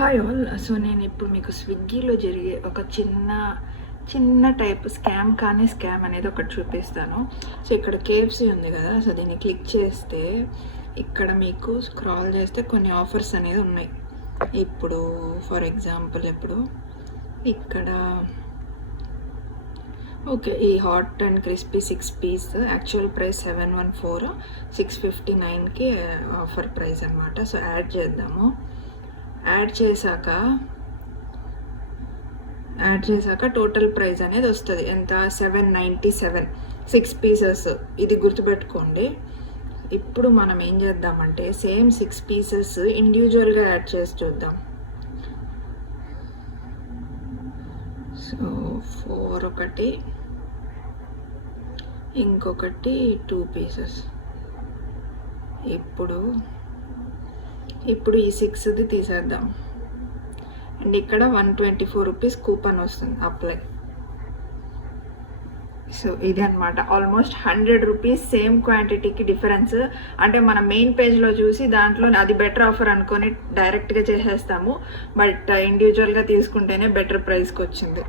Hi all. So నేను ఇప్పుడు మీకు స్విగ్గీలో జరిగే ఒక చిన్న టైప్ స్కామ్ కానీ స్కామ్ అనేది ఒకటి చూపిస్తాను. సో ఇక్కడ కేఎఫ్సీ ఉంది కదా, సో దీన్ని క్లిక్ చేస్తే ఇక్కడ మీకు స్క్రాల్ చేస్తే కొన్ని ఆఫర్స్ అనేది ఉన్నాయి. ఇప్పుడు ఫర్ ఎగ్జాంపుల్ ఇక్కడ ఓకే, ఈ hot and crispy 6 piece actual price 714, 659కి ఆఫర్ ప్రైస్ అనమాట. సో యాడ్ చేద్దాము. యాడ్ చేశాక టోటల్ ప్రైస్ అనేది వస్తుంది. ఎంత? 797, 6 పీసెస్. ఇది గుర్తుపెట్టుకోండి. ఇప్పుడు మనం ఏం చేద్దామంటే సేమ్ 6 పీసెస్ ఇండివిజువల్గా యాడ్ చేసి చూద్దాం. సో 4 ఒకటి, ఇంకొకటి 2 పీసెస్. ఇప్పుడు ఈ 6ది తీసేద్దాం. అండ్ ఇక్కడ 124 రూపీస్ కూపన్ వస్తుంది, అప్లై. సో ఇది అనమాట. ఆల్మోస్ట్ 100 రూపీస్ సేమ్ క్వాంటిటీకి డిఫరెన్స్. అంటే మన మెయిన్ పేజ్లో చూసి దాంట్లో అది బెటర్ ఆఫర్ అనుకొని డైరెక్ట్గా చేసేస్తాము, బట్ ఇండివిజువల్గా తీసుకుంటేనే బెటర్ ప్రైస్కి వచ్చింది.